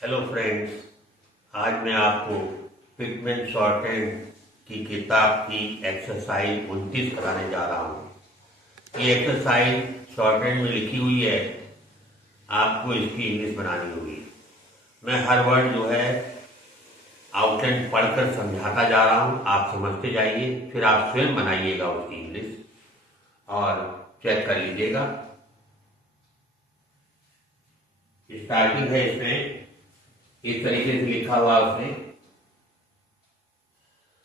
Hello friends, आज मैं आपको पिगमेंट शॉर्टेड की किताब की एक्सरसाइज 29 कराने जा रहा हूँ। ये एक्सरसाइज शॉर्टेड में लिखी हुई है, आपको इसकी इंग्लिश बनानी होगी। मैं हर वर्ड जो है आउटलाइन पढ़कर समझाता जा रहा हूँ, आप समझते जाइए, फिर आप स्वयं बनाइएगा उसकी इंग्लिश और चेक कर लीजिएगा। स्टार्टिंग है इसमें इस तरीके से लिखा हुआ उसने।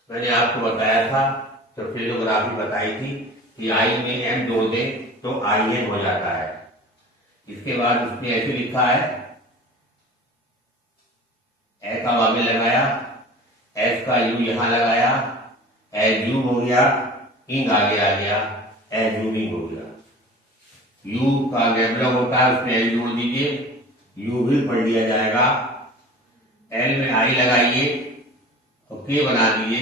मैंने आपको बताया था, तो फिलोग्राफी बताई थी कि आई में एम जोड़ दें तो आई एन हो जाता है। इसके बाद उसने ऐसे लिखा है, ए का वावे लगाया, एस का यू यहां लगाया, एज यू हो गया, इंग आगे आ गया, एज यूमिंग हो गया। यू का गैबलॉग होता है, उसमें एल जोड़ दीजिए, यू भी पढ़ लिया जाएगा। एल में आई लगाइए और के बना दीजिए।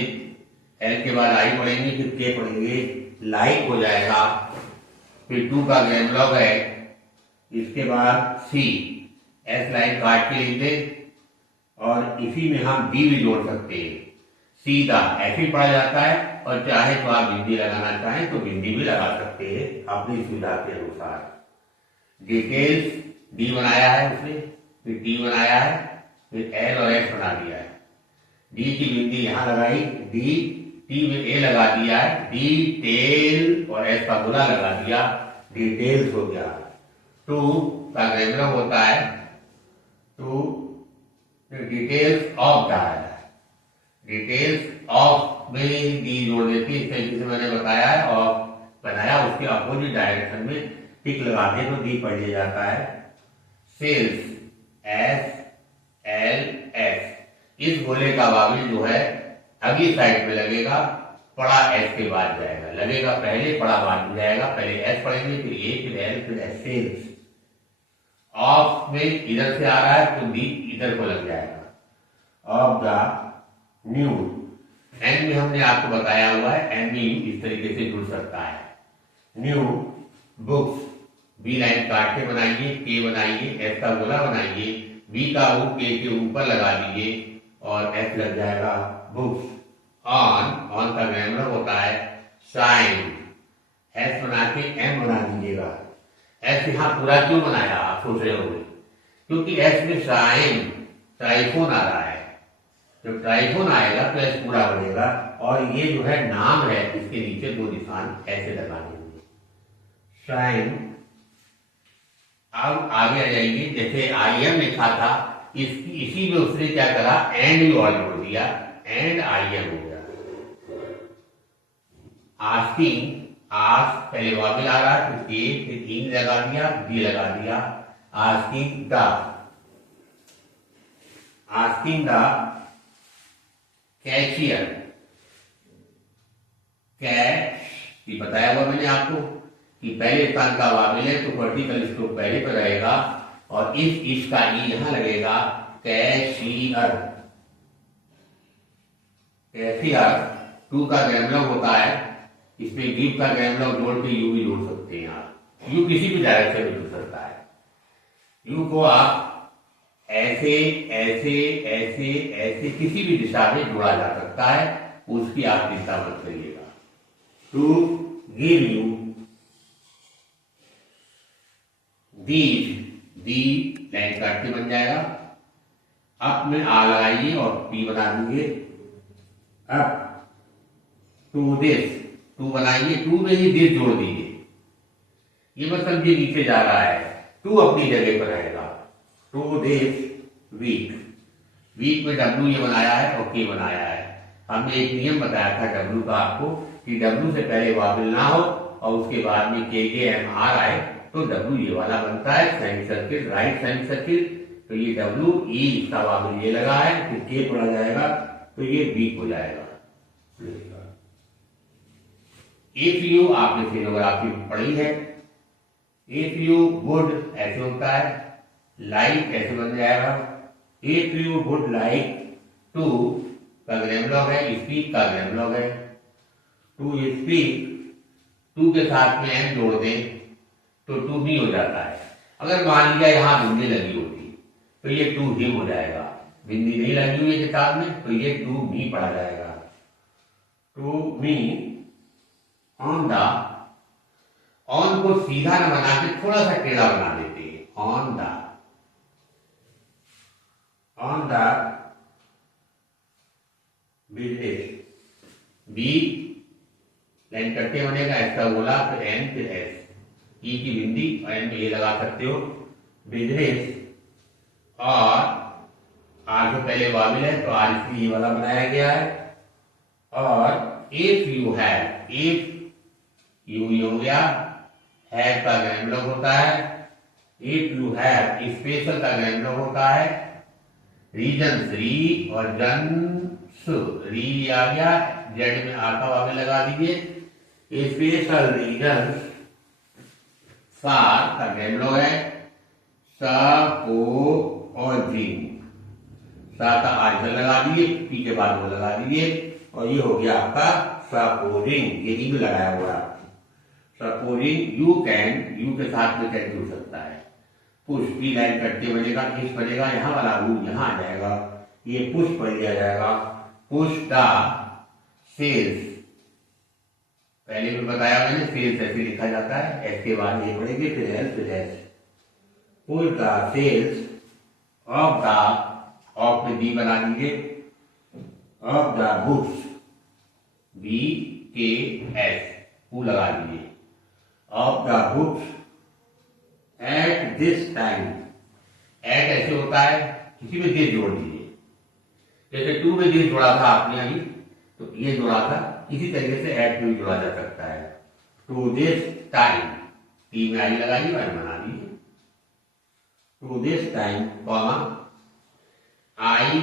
एल के बाद आई पढ़ेंगे, फिर के पढ़ेंगे, लाइक हो जाएगा। फिर टू का गैबलॉग है, इसके बाद सी, एस लाइन काट के लिख दे और इसी में हम डी भी जोड़ सकते हैं। सीधा ऐसे पढ़ा जाता है और चाहे तो आप बिंदी लगाना चाहें तो बिंदी भी लगा सकते हैं अपनी सुविधा के अनुसार। डिटेल्स डी बनाया है उसने, फिर टी बनाया है, फिर एल और एस बना दिया है। डी की बिंदी यहां लगाई, डी, टी में ए लगा दिया है, डी टेल और एस का गुना लगा दिया, डिटेल्स हो गया। टू का ग्रेमर होता है, टू डिटेल्स ऑफ द है, डिटेल्स ऑफ में डी जोड़ देती है, इस तरीके से मैंने बताया है। और बनाया उसके अपोजिट डायरेक्शन में टिक लगा दे तो डी पढ़ लिया जाता है। सेल्स, एस एल एस, इस गोले का वाविल जो है अगली साइड में लगेगा, पड़ा एस के बाद जाएगा, लगेगा पहले पड़ा बाद में जाएगा। पहले एस पढ़ेंगे, फिर ए, फिर एल, फिर एस। सेल्स ऑफ में इधर से आ रहा है तो डी इधर को लग जाएगा। ऑफ द न्यू, एन में हमने आपको बताया हुआ है, एन में इस तरीके से जुड़ सकता है। न्यू बुक्स, बी लाइन काट के बनाइए, के बनाइए, एस का गोला बनाइए, बी का ऊ के ऊपर लगा दीजिए और एस लग जाएगा बुक्स। ऑन का ग्रामर होता है शाइन, एस बना के एम बना दीजिएगा। एस यहां पूरा क्यों बनाया आप सोच रहे होंगे, क्योंकि एस में शाइन ट्राइफोन आ रहा है। जब ट्राइफोन आएगा तो एस पूरा बनेगा और ये जो है नाम है, इसके नीचे दो निशान ऐसे लगा देंगे, शाइन। अब आगे आ जाएंगे, जैसे आई एम लिखा था, इसी में उसने क्या करा, एंड भी और जोड़ दिया, एंड आई एम हो गया। आस्किंग, आस पहले वाविल आ रहा, फिर इन लगा दिया, डी लगा दिया। Asking the, asking the cashier, cash, ये बताया हुआ मैंने आपको कि पहले स्थान का वाविल है तो वर्टिकल स्ट्रोक पहले पर रहेगा और इस का ई यहां लगेगा, कैशियर। कैशियर, टू का ग्रामर होता है, इसमें गिव का ग्रामर जोड़ के यू भी जोड़ सकते हैं आप, यू किसी भी डायरेक्शन में जुड़ सकता है। यू को आप ऐसे ऐसे ऐसे ऐसे किसी भी दिशा में जोड़ा जा सकता है, उसकी आप चिंता मत करिएगा। To give you these, D line काट के बन जाएगा। अप में आ लगाइए और पी बना देंगे, अप टू दिस, टू बनाइए, टू में ही दिस जोड़ दीजिए। ये मतलब ये नीचे जा रहा है, टू अपनी जगह पर रहेगा। टू दिस वीक, वीक में डब्ल्यू ये बनाया है और के बनाया है। हमने एक नियम बताया था डब्ल्यू का आपको कि डब्ल्यू से पहले वाविल ना हो और उसके बाद में के एम आर आए तो डब्ल्यू ये वाला बनता है, semi circle, right semi circle. तो ये डब्ल्यू ई, इसका वाविल ये लगा है, फिर के पढ़ा जाएगा तो ये वीक हो जाएगा। इफ यू आपने फिलोग्राफी पढ़ी है, इफ यू वुड ऐसे होता है, लाइक ऐसे बन जाएगा। If you would like to का ग्रामर है, स्पीक का ग्रामर है। टू स्पीक, टू के साथ में एम जोड़ दें तो टू भी हो जाता है। अगर मान लिया यहां बिंदी लगी होती तो ये टू हिम हो जाएगा। बिंदी नहीं लगी हुई है किताब में, तो ये टू मी पढ़ा जाएगा। To me on the, on को सीधा न बना के थोड़ा सा टेढ़ा बना देते हैं। On the, on the business, B line करके बनेगा, ऐसा बोला तो एन फिर एस, ई की बिंदी और एन पे ये लगा सकते हो। बिजनेस और आर से पहले वाबिल है तो आर इसलिए ये वाला बनाया गया है। और if you have, if you ये हो गया, हैव का ग्रैमर होता है। इफ यू हैव स्पेशल का ग्रैमर होता है। रीजन री और जन्स री आ गया, जेड में आर का वाबिल लगा दीजिए। स्पेशल रीजन सार का ग्रैमर है सपोजिंग, सा का आंसर लगा दीजिए, पी के बाद वो लगा दीजिए और ये हो गया आपका सपोजिंग। ये भी लगाया हुआ है। सपोजिंग यू कैन, यू के साथ में कैन जुड़ सकता है। पुश पी लाइन करते बनेगा, इस बनेगा, यहाँ वाला रू यहाँ आ जाएगा, ये पुश पर लिया जाएगा। पुश द सेल्स, पहले भी बताया मैंने, सेल्स ऐसे लिखा जाता है, एस के बाद ये पढ़ेंगे, फिर एस फिर S. Push the sales of the, of में डी बना दीजिए, ऑफ द बुक्स, बी के एस, पू लगा दीजिए, of the books at this time. At ऐसे होता है, किसी में दिस जोड़ दीजिए, जैसे टू में दिस जोड़ा था आपने अभी, तो ये जोड़ा था, इसी तरीके से एट में भी जोड़ा जा सकता है। टू दिस टाइम, टी में आई लगाइए और बना दीजिए। To this time comma I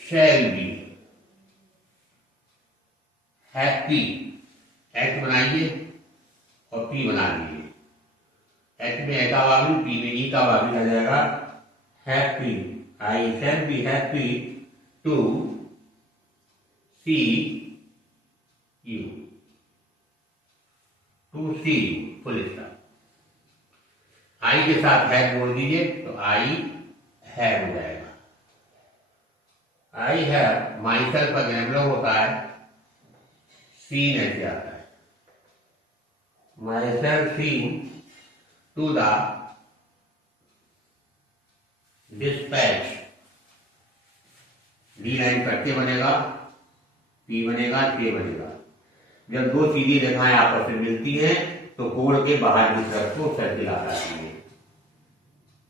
shall be happy, H बनाइए और पी बना दीजिए। एच में ए का वाबिल, पी में ई का वाबिल आ जाएगा। Happy, I shall be happy to see you, to see you, full stop. I के साथ है जोड़ दीजिए तो आई हैव हो जाएगा। आई हैव माई सेल्फ का ग्रैमर होता है, सीन ऐसे आता है। Myself seen to the dispatch, D line करके बनेगा, पी बनेगा, के बनेगा। जब दो सीधी रेखाएं आपस में मिलती हैं तो कोण के बाहर की तरफ को सर्किल आ जाती है।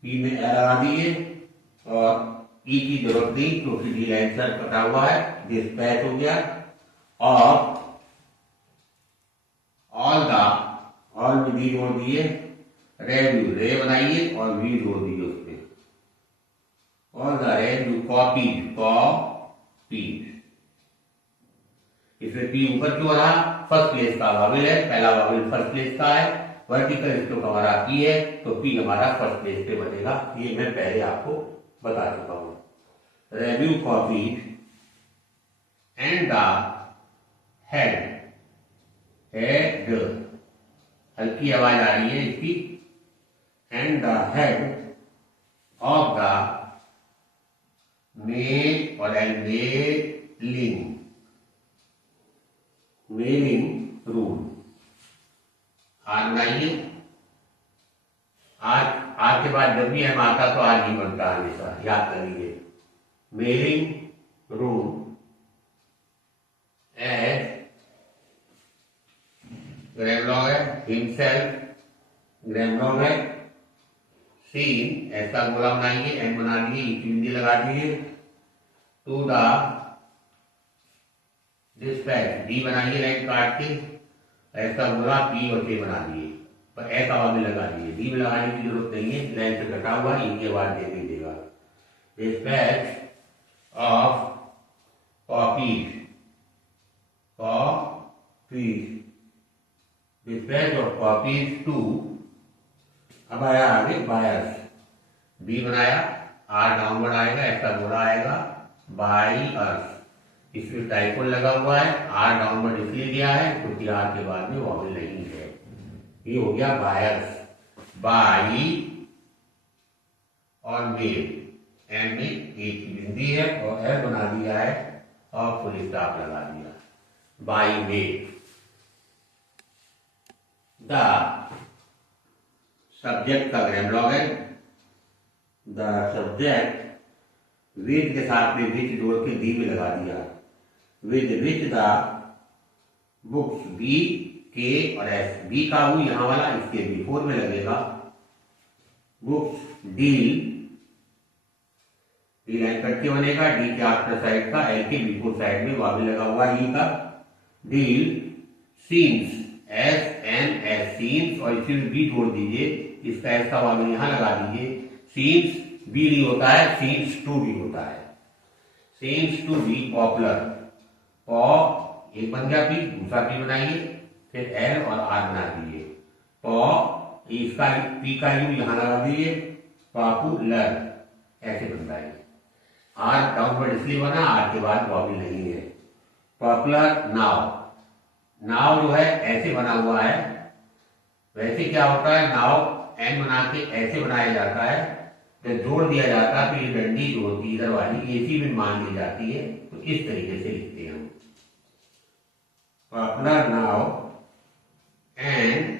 पी में एल लगा दिए और ई की जरूरत नहीं क्योंकि डी लाइन सर कटा हुआ है, डिस्पैच हो गया। और ऑल द, ऑल में डी जोड़ दिए, रेव्यू रे बनाइए और वी जोड़ दीजिए उसमें। All the review copied, copied, इसमें पी ऊपर क्यों रहा, फर्स्ट प्लेस का वाबिल है, पहला वाबिल फर्स्ट प्लेस का है, वर्टिकल स्ट्रोक हमारा पी है तो पी हमारा फर्स्ट प्लेस पे बनेगा। ये मैं पहले आपको बता चुका हूं। Review copied and the head, head हल्की आवाज आ रही है इसकी, and the head of the mail और मेलिंग, मेलिंग रूम। आज बनाइए, आज के बाद जब भी हम आता तो आज ही बनता है हमेशा, याद कर लीजिए। मेलिंग रूम एज ग्रैमलॉग है, हिमसेल्फ ग्रैमलॉग है। सीन ऐसा गोला बनाइए, एन बना दीजिए, बिंदी लगा दीजिए। टू द डिस्पैच, डी बनाइए लाइन काट के, ऐसा गोला पी और के बना दिए, पर ए का वाबिल लगा दिए। डी में लगाने की जरूरत नहीं है, लाइन से कटा हुआ, इनके बाद दे दीजिएगा। Dispatch of copies, copies, dispatch of copies to, अब आया आगे बायर्स, बी बनाया, आर डाउनवर्ड आएगा, ऐसा गोला आएगा, बाई अर्स, इसमें टाइपोन लगा हुआ है, आर डाउनवर्ड इसलिए दिया है क्योंकि आर के बाद में वॉवेल नहीं है। ये हो गया बायर्स, बाई और मेड, एंड में एक की बिंदी है और एल बना दिया है और फुल स्टॉप लगा दिया। बाई मेड, द सब्जेक्ट का ग्रेमलॉग है। द सब्जेक्ट विद के साथ में विच जोड़ के दी में लगा दिया। With which the books, B के और एस, बी का वो यहां वाला इसके बिफोर में लगेगा। Books deal, D line cut के बनेगा, डी के आफ्टर साइड का, एल के बिफोर साइड में वावी लगा हुआ ई का। Deal scenes, S N S, scenes, और इसी में बी जोड़ दीजिए, इसका एस का वावी यहां लगा दीजिए। सीन्स बी डी होता है, सीन्स टू बी होता है। सीन्स टू बी पॉपुलर, पॉ एक बन गया पी, दूसरा पी बनाइए, फिर एल और आर बना दीजिए। पॉ, इसका पी का यू यहां लगा दीजिए, पॉपुलर ऐसे बनता है। आर डाउनवर्ड इसलिए बना, आर के बाद वॉवल नहीं है। पॉपुलर नाउ, नाउ जो है ऐसे बना हुआ है। वैसे क्या होता है, नाउ एन बना के ऐसे बनाया जाता है, जब जोड़ दिया जाता है तो ये डंडी जो होती है इधर वाली एसी में मान ली जाती है, तो इस तरीके से लिखते हैं हम। Popular now and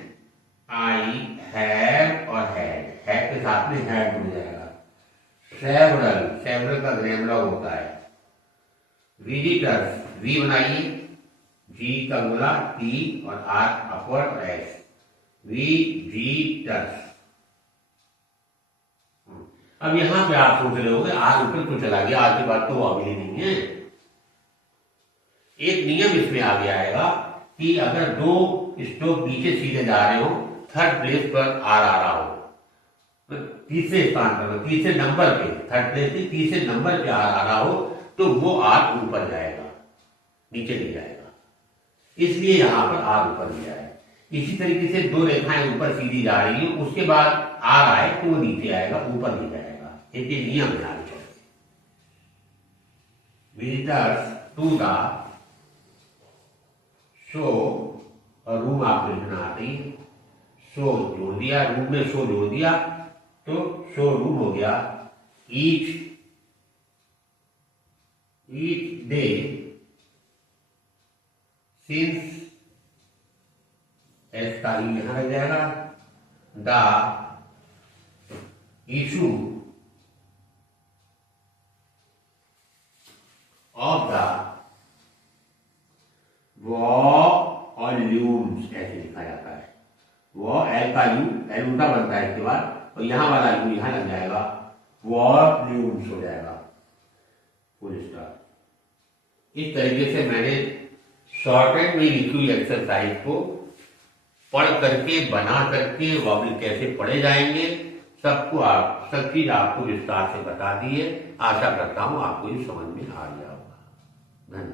I have और हैड, हैड के साथ में हैड हो जाएगा। सेवरल, सेवरल का ग्रेमलॉग होता है। विजिटर्स, वी बनाइए, जी का गुला, टी और आर अपवर्ड और एस, विजिटर्स। अब यहां पे आप सोच रहे होंगे आर ऊपर क्यों चला गया, आर के बाद तो वॉवल ही नहीं है। एक नियम इसमें आ गया है कि अगर दो स्ट्रोक नीचे सीधे जा रहे हो, थर्ड प्लेस पर आर आ रहा हो, तो तीसरे स्थान पर, तीसरे नंबर पे, थर्ड प्लेस पे तीसरे नंबर पे आर आ रहा हो, तो वो आर ऊपर जाएगा, नीचे नहीं जाएगा। इसलिए यहां पर आर ऊपर दिया है। इसी तरीके से दो रेखाएं ऊपर सीधी जा रही है, उसके बाद आर आए तो वो नीचे आएगा, ऊपर नहीं जाएगा। एक नियम है आगे चल के। विजिटर्स टू द शो, और रूम आप लिखना आती है, शो जोड़ दिया, रूम में शो जोड़ दिया तो शो रूम हो गया। ईच डे सिंस, एस का ई यहां लग जाएगा। The issue of the volumes, ऐसे लिखा जाता है। वो एल का यू, एल उल्टा बनता है इसके बाद, और यहां वाला यू यहां लग जाएगा, वॉल्यूम्स हो जाएगा, फुल स्टॉप। इस तरीके से मैंने शॉर्टहैंड में लिखी हुई एक्सरसाइज को पढ़ करके, बना करके, वॉवल कैसे पढ़े जाएंगे, सब चीज आपको विस्तार से बता दी है। आशा करता हूं आपको ये समझ में आ गया होगा। धन्यवाद।